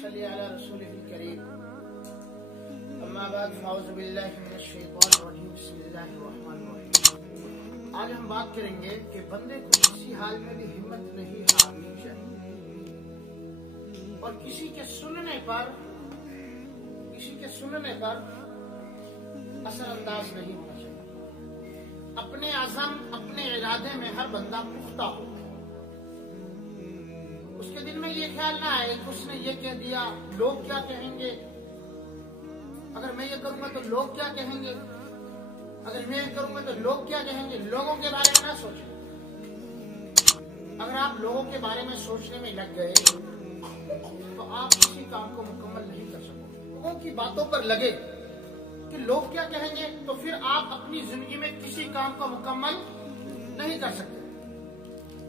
सल्ली अला रसूलिल करीम। अम्मा बाद फौज़ु बिल्लाहि मिनश शैतानिर रजीम। बिस्मिल्लाहिर रहमानिर रहीम। आज हम बात करेंगे कि बंदे को किसी हाल में भी हिम्मत नहीं हारनी चाहिए और किसी के सुनने पर असरअंदाज नहीं होना चाहिए। अपने अज़म, अपने इरादे में हर बंदा पुख्ता हो। उसके दिल में ये ख्याल ना आए कि उसने ये कह दिया, लोग क्या कहेंगे, अगर मैं ये करूंगा तो लोग क्या कहेंगे, अगर मैं ये करूंगा तो लोग क्या कहेंगे। लोगों के बारे में ना सोचें। अगर आप लोगों के बारे में सोचने में लग गए तो आप किसी काम को मुकम्मल नहीं कर सकते। लोगों की बातों पर लगे कि लोग क्या कहेंगे तो फिर आप अपनी जिंदगी में किसी काम को मुकम्मल नहीं कर सकते।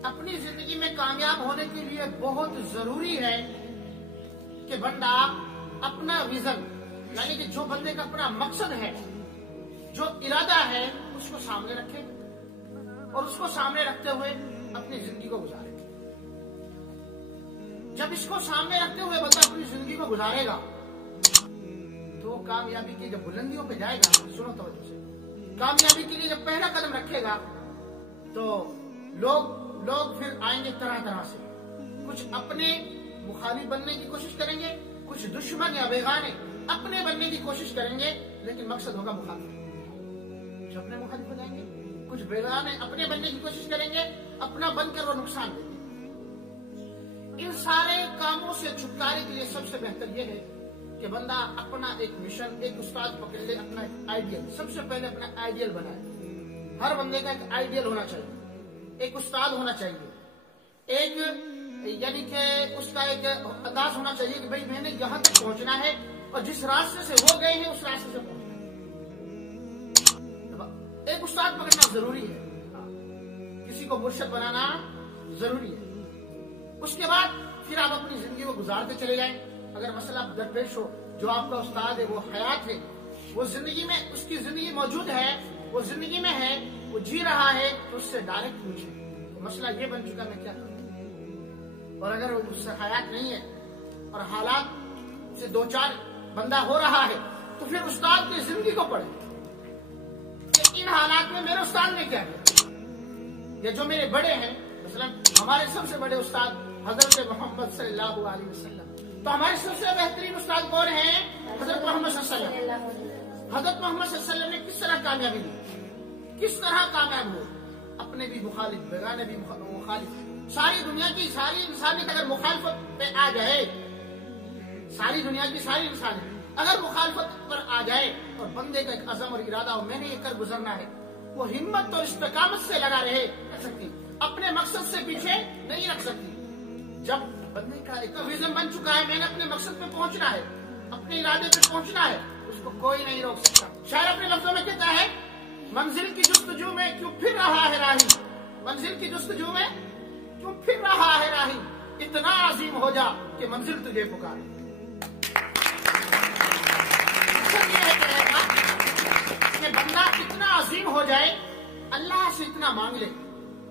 अपनी जिंदगी में कामयाब होने के लिए बहुत जरूरी है कि बंदा अपना विजन, यानी कि जो बंदे का अपना मकसद है, जो इरादा है, उसको सामने रखे और उसको सामने रखते हुए अपनी जिंदगी को गुजारे। जब इसको सामने रखते हुए बंदा अपनी जिंदगी को गुजारेगा तो कामयाबी की जब बुलंदियों पे जाएगा, सुनो तवज्जो से, कामयाबी के लिए जब पहला कदम रखेगा तो लोग फिर आएंगे तरह तरह से। कुछ अपने मुखालिफ बनने की कोशिश करेंगे, कुछ दुश्मन या बेगाने अपने बनने की कोशिश करेंगे, लेकिन मकसद होगा मुखालिफ। कुछ अपने मुखालिफ हो जाएंगे, कुछ बेगाने अपने बनने की कोशिश करेंगे, अपना बनकर वो नुकसान देंगे। इन सारे कामों से छुटकारे के लिए सबसे बेहतर यह है कि बंदा अपना एक मिशन, एक उस्ताद पकड़ ले, अपना आइडियल। सबसे पहले अपना आइडियल बनाए। हर बंदे का एक आइडियल होना चाहिए, एक उस्ताद होना चाहिए, एक यानी कि उसका एक अंदाज होना चाहिए कि भाई मैंने यहां तक पहुंचना है और जिस रास्ते से वो गए हैं उस रास्ते से पहुंचना है। एक उस्ताद पकड़ना जरूरी है, किसी को मुर्शिद बनाना जरूरी है। उसके बाद फिर आप अपनी जिंदगी को गुजारते चले जाएं। अगर मसला दरपेश हो, जो आपका उस्ताद है वो हयात है, वो जिंदगी में, उसकी जिंदगी मौजूद है, वो जिंदगी में है, वो जी रहा है, तो उससे डायरेक्ट पूछे मसला ये बन चुका, मैं क्या करूं। और अगर उससे हयात नहीं है और हालात से दो चार बंदा हो रहा है तो फिर उस्ताद की जिंदगी को पढ़े कि इन हालात में मेरे उस्ताद ने क्या किया। या जो मेरे बड़े हैं, मसलन हमारे सबसे बड़े उस्ताद हजरत मोहम्मद सल्लल्लाहु अलैहि वसल्लम, तो हमारे सबसे बेहतरीन उस्ताद कौन है? हजरत मोहम्मद सल्लल्लाहु अलैहि वसल्लम। हजरत मोहम्मद सल्लल्लाहु अलैहि वसल्लम ने किस तरह कामयाबी दी, किस तरह कामयाब हो। अपने भी मुखालिफ, बेगाने भी मुखालिफ, सारी दुनिया की सारी इंसानियत अगर मुखालफत पे आ जाए, सारी दुनिया की सारी इंसानियत अगर मुखालफत पर आ जाए और बंदे का एक अज़म और इरादा हो, मैंने ये कर गुजरना है, वो हिम्मत और इस्तिकामत से लगा रहे कर सकती, अपने मकसद से पीछे नहीं रख सकती। जब बंदे का एक विजन बन चुका है, मैंने अपने मकसद पे पहुंचना है, अपने इरादे पे पहुंचना है, उसको कोई नहीं रोक सकता। शायर अपने लफ्जों में कहता है, मंजिल की जुस्तजू में क्यों फिर रहा है राही, मंजिल की जुस्तजू में क्यों फिर रहा है राही, इतना अजीम हो जा कि मंजिल तुझे पुकारे। कि बंदा इतना अजीम हो जाए, अल्लाह से इतना मांग ले,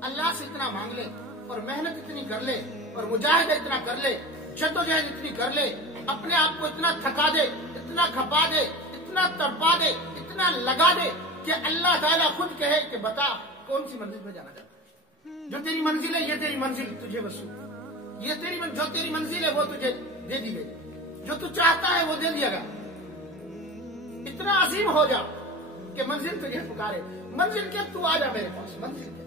अल्लाह से इतना मांग ले और मेहनत इतनी कर ले और मुजाहिदा इतना कर ले, जद्दोजहद इतनी कर ले, अपने आप को इतना थका दे, इतना खपा दे, इतना तड़पा दे, इतना लगा दे कि अल्लाह ताला खुद कहे कि बता कौन सी मंजिल पे जाना चाहता है। जो तेरी मंजिल है, ये तेरी मंजिल तुझे वसूल, ये तेरी जो तेरी मंजिल है वो तुझे दे दी गई, जो तू चाहता है वो दे दिया गया। इतना अजीम हो जा कि मंजिल तुझे पुकारे। मंजिल क्या? तू आ जा मेरे पास। मंजिल क्या?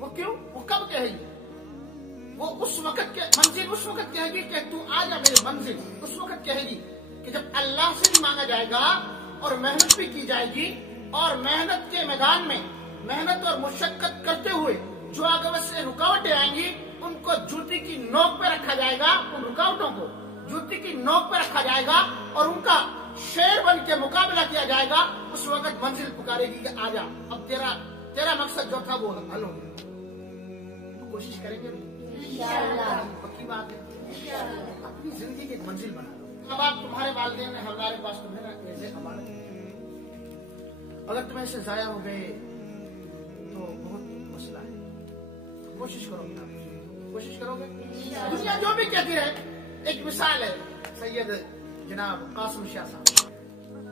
वो क्यों? वो कब कहेगी? वो उस वक्त के मंजिल उस वक्त कहेगी कि तू आ जा मेरे मंजिल। उस वक्त कहेगी कि जब अल्लाह से भी मांगा जाएगा और मेहनत भी की जाएगी और मेहनत के मैदान में मेहनत और मुशक्कत करते हुए जो आगे से रुकावटें आएंगी उनको जूती की नोक पे रखा जाएगा, उन रुकावटों को जूती की नोक पे रखा जाएगा और उनका शेर बन के मुकाबला किया जाएगा। उस वक्त मंजिल पुकारेगी कि आजा, अब तेरा मकसद जो था वो हल हो गया। तो कोशिश करेंगे इंशाअल्लाह, पक्की बात है। अपनी जिंदगी की एक मंजिल बना लो। अब आप तुम्हारे वालिदैन ने हमारे पास तुम्हें ऐसे अमानत, अगर तुम ऐसे जाया हो गए तो बहुत मसला है। कोशिश करोगे, कोशिश करोगे। दुनिया जो भी कहती रहे, एक मिसाल है सैयद जनाब कासिम शाह साहब,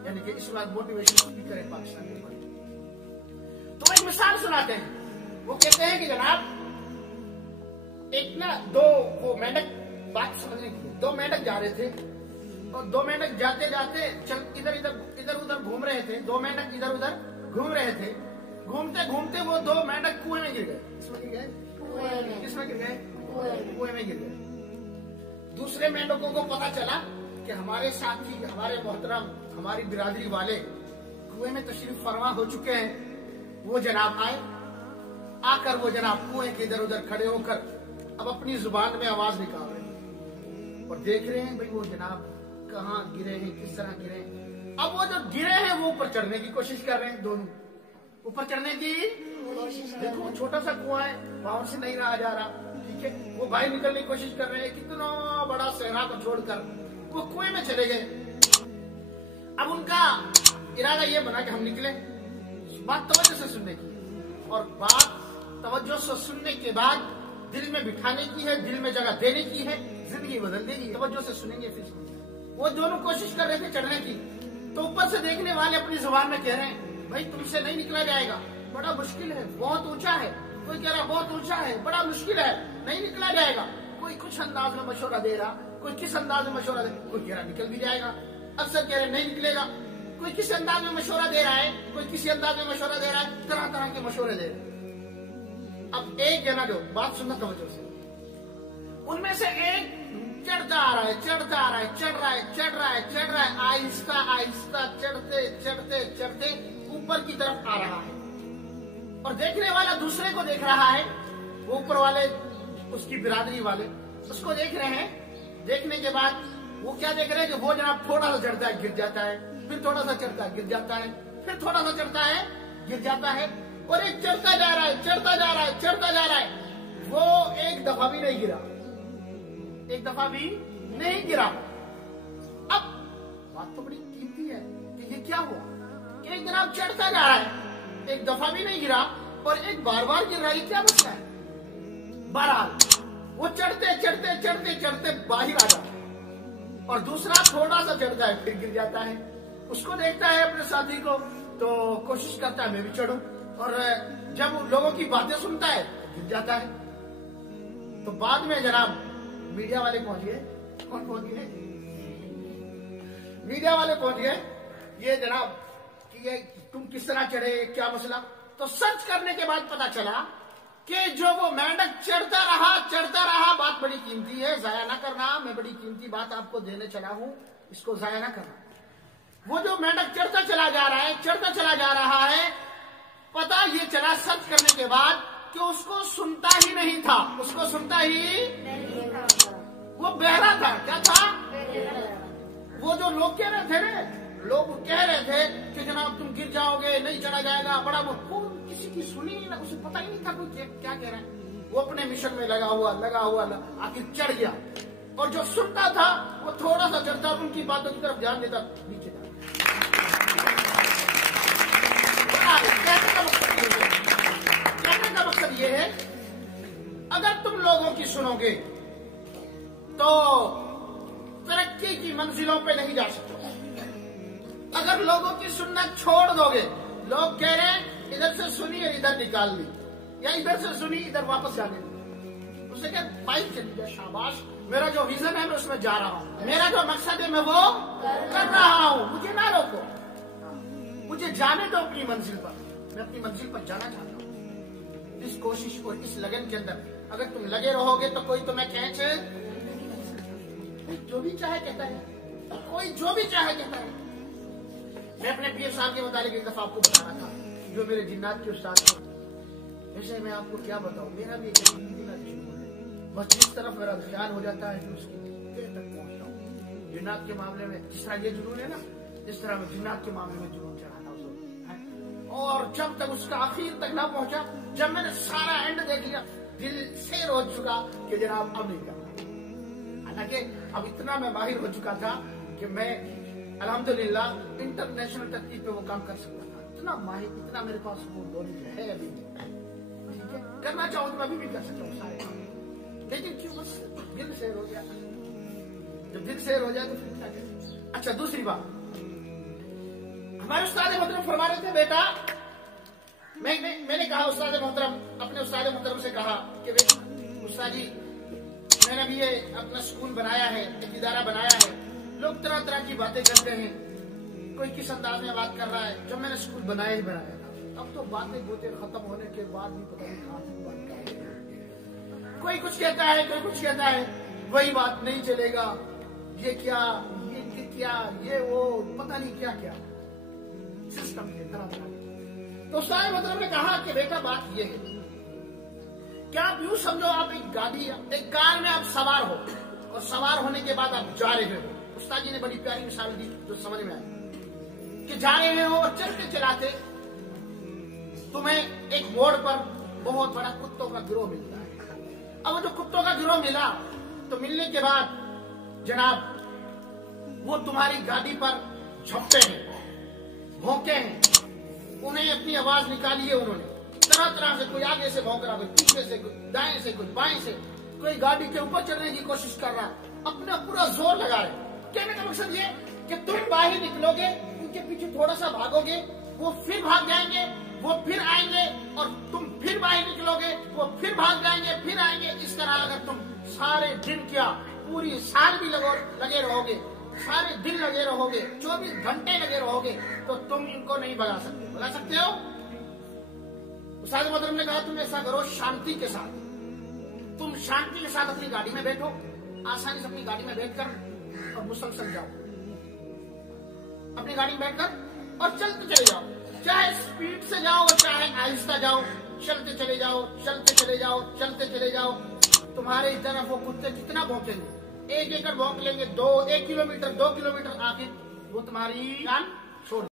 यानी कि इस बार मोटिवेशन स्पीकर है पाकिस्तान के बारे में। तो एक मिसाल सुनाते हैं। वो कहते हैं कि जनाब एक ना दो वो मेंढक, बात समझने की, दो मेंढक जा रहे थे और दो मेंढक जाते जाते इधर उधर घूम रहे थे। दो मेंढक इधर उधर घूम रहे थे। घूमते घूमते वो दो मेंढक कुएं में गिर गए। किसमें गिर गए? किसमें गिर गए? कुएं में गिर गए। दूसरे मेंढकों को पता चला कि हमारे साथी, हमारे मोहतरम, हमारी बिरादरी वाले कुएं में तशरीफ फरमा हो चुके हैं। वो जनाब आए, आकर वो जनाब कुएं के इधर उधर खड़े होकर अब अपनी जुबान में आवाज निकाल रहे हैं और देख रहे हैं भाई वो जनाब कहाँ गिरे हैं, किस तरह गिरे हैं। अब वो जो गिरे हैं वो ऊपर चढ़ने की कोशिश कर रहे हैं, दोनों ऊपर चढ़ने की। देखो छोटा सा कुआं है, पावर से नहीं रहा जा रहा, ठीक है। वो भाई निकलने की कोशिश कर रहे हैं, कितना बड़ा सहरा को छोड़कर वो कुएं में चले गए। अब उनका इरादा ये बना कि हम निकले, बात तवज्जो से सुनने की, और बात तवज्जो से सुनने के बाद दिल में बिठाने की है, दिल में जगह देने की है, जिंदगी बदल देगी। तवज्जो से सुनेंगे फिर। वो दोनों कोशिश कर रहे थे चढ़ने की, तो ऊपर से देखने वाले अपनी जुबान में कह रहे हैं भाई तुमसे नहीं निकला जाएगा, बड़ा मुश्किल है, बहुत ऊंचा है। कोई कह रहा बहुत ऊंचा है, बड़ा मुश्किल है, नहीं निकला जाएगा। कोई कुछ अंदाज में मशवरा दे रहा, कोई किस अंदाज में मशवरा दे, कोई कह रहा निकल भी जाएगा, अक्सर कह रहे नहीं निकलेगा। कोई किस अंदाज में मशवरा दे रहा है, कोई किसी अंदाज में मशवरा दे रहा है, तरह तरह के मशवरे दे रहे हैं। अब एक जना जो बात सुनना तवज्जो से, उनमें से एक चढ़ता आ रहा है, चढ़ता आ रहा है, चढ़ रहा है, चढ़ रहा है, चढ़ रहा है, आहिस्ता आहिस्ता चढ़ते चढ़ते चढ़ते ऊपर की तरफ आ रहा है। और देखने वाला दूसरे को देख रहा है, वो ऊपर वाले उसकी बिरादरी वाले उसको देख रहे हैं। देखने के बाद वो क्या देख रहे हैं कि वो जनाब थोड़ा सा चढ़ता है गिर जाता है, फिर थोड़ा सा चढ़ता है गिर जाता है, फिर थोड़ा सा चढ़ता है गिर जाता है, और एक चढ़ता जा रहा है, चढ़ता जा रहा है, चढ़ता जा रहा है। वो एक दफा भी नहीं गिरा, एक दफा भी नहीं गिरा। अब बात तो बड़ी कीमती है कि ये क्या हुआ कि एक जनाब चढ़ता जा रहा है, एक दफा भी नहीं गिरा, और एक बार बार गिर रहा है, क्या मसला है? बहरहाल वो चढ़ते चढ़ते चढ़ते चढ़ते बाहर आ जाता है, और दूसरा थोड़ा सा चढ़ता है फिर गिर जाता है। उसको देखता है अपने साथी को, तो कोशिश करता है मैं भी चढ़ूं, और जब लोगों की बातें सुनता है तो गिर जाता है। तो बाद में जनाब मीडिया वाले पहुंच गए। कौन पहुंच गए? मीडिया वाले पहुंच गए, ये जनाब कि ये तुम किस तरह चढ़े, क्या मसला। तो सर्च करने के बाद पता चला कि जो वो मेंढक चढ़ता रहा, बात बड़ी कीमती है, जाया ना करना। मैं बड़ी कीमती बात आपको देने चला हूं, इसको जाया ना करना। वो जो मेंढक चढ़ता चला जा रहा है, चढ़ता चला जा रहा है, पता ये चला सर्च करने के बाद कि उसको सुनता ही नहीं था, उसको सुनता ही नहीं था, वो बहरा था। क्या था? वो जो लोग कह रहे थे ना, लोग कह रहे थे कि जनाब तुम गिर जाओगे, नहीं चढ़ा जाएगा, बड़ा वो किसी की सुनी नहीं ना, उसे पता ही नहीं था कोई क्या कह रहा है। वो अपने मिशन में लगा हुआ आखिर चढ़ गया, और जो सुनता था वो थोड़ा सा चढ़ता, उनकी बातों की तरफ ध्यान देता, नीचे था। कहने का मकसद ये है, अगर तुम लोगों की सुनोगे तो तरक्की की मंजिलों पे नहीं जा सकते। अगर लोगों की सुनना छोड़ दोगे, लोग कह रहे हैं इधर से सुनी और इधर निकाल ली, या इधर से सुनी इधर वापस जाने दी, उससे क्या बाइक चली जाए, शाबाश, मेरा जो विजन है मैं उसमें जा रहा हूं, मेरा जो मकसद है मैं वो कर रहा हूं, मुझे ना रोको, मुझे जाने दो अपनी मंजिल पर, मैं अपनी मंजिल पर जाना चाहता हूं। इस कोशिश और इस लगन के अंदर अगर तुम लगे रहोगे तो कोई तुम्हें खींच, जो भी चाहे कहता है, कोई जो भी चाहे कहता है। मैं अपने पीर साहब के मुतालिक एक दफा आपको बता रहा था, जो मेरे जिन्नात के उस्ताद थे। जैसे मैं आपको क्या बताऊं, मेरा भी एक जुनून है, बस जिस तरफ मेरा ख्याल हो जाता है कि उसकी तक पहुंचता हूँ। जिन्नात के मामले में जिस तरह ये जुनून है ना, जिस तरह मैं जिन्नात के मामले में जुनून चढ़ा था उसको, और जब तक उसका आखिर तक ना पहुंचा, जब मैंने सारा एंड देख लिया, दिल से हो चुका कि जनाब अब नहीं करना। हालांकि अब इतना मैं माहिर हो चुका था कि मैं अल्हम्दुलिल्लाह इंटरनेशनल तरतीब पे वो काम कर सकता था, इतना माहिर, इतना मेरे पास वो नॉलेज है अभी भी, ठीक है। करना चाहूँ तो मैं अभी भी कर सकता हूँ सारे काम, लेकिन क्यों बस दिल से हो गया। जब दिल शेर हो जाए तो फिर क्या करें। अच्छा, दूसरी बात, हमारे उस्ताद मोहतरम फरमा रहे थे, बेटा मैंने कहा उस्ताद मोहतरम, अपने उस्ताद मोहतरम से कहा कि उस्ताद जी मैंने भी ये अपना स्कूल बनाया है, एक इदारा बनाया है, लोग तरह तरह की बातें करते हैं, कोई किस अंदाज में बात कर रहा है। जब मैंने स्कूल बनाया ही बनाया था, अब तो बातें बोते खत्म होने के बाद भी पता नहीं कहां तक बात कर रहे हैं। कोई कुछ कहता है, कोई कुछ कहता है, वही बात नहीं चलेगा, ये क्या, ये क्या, ये वो, पता नहीं क्या क्या सिस्टम के तरह तरह। तो उस्ताद मोहतरम ने कहा कि बेटा बात ये है, क्या आप यूं समझो, आप एक गाड़ी, एक कार में आप सवार हो, और सवार होने के बाद आप जा रहे हो। उस्ताद जी ने बड़ी प्यारी मिसाल दी जो समझ में आई कि जा रहे हो और चलते चलाते तुम्हें एक मोड़ पर बहुत बड़ा कुत्तों का गिरोह मिलता है। अब जो कुत्तों का गिरोह मिला, तो मिलने के बाद जनाब वो तुम्हारी गाड़ी पर झपटे हैं, भौंके हैं, उन्हें अपनी आवाज निकाली है उन्होंने, तरह तरह से, कोई आगे से भौंक रहा, कोई पीछे से, कोई दाएं से, कोई बाएं से, कोई गाड़ी के ऊपर चढ़ने की कोशिश कर रहा, अपना पूरा जोर लगा रहे। कहने का मकसद ये कि तुम बाहर निकलोगे, उनके पीछे थोड़ा सा भागोगे, वो फिर भाग जाएंगे, वो फिर आएंगे, और तुम फिर बाहर निकलोगे, वो फिर भाग जाएंगे, फिर आएंगे। इस तरह अगर तुम सारे दिन क्या, पूरी साल भी लगे रहोगे, सारे दिन लगे रहोगे, 24 घंटे लगे रहोगे, तो तुम इनको नहीं भगा सकते। भगा सकते हो? उस्ताद मोहतरम ने कहा तुम ऐसा करो, शांति के साथ, तुम शांति के साथ अपनी गाड़ी में बैठो, आसानी से अपनी गाड़ी में बैठकर और मुसलसल जाओ, अपनी गाड़ी में बैठकर और चलते चले जाओ, चाहे स्पीड से जाओ चाहे आहिस्ता जाओ, चलते चले जाओ, चलते चले जाओ, चलते चले जाओ। तुम्हारे तरफ वो कुत्ते कितना भौंकेंगे, एक एकड़ भौंक लेंगे, 1 किलोमीटर 2 किलोमीटर, आखिर वो तुम्हारी जान छोड़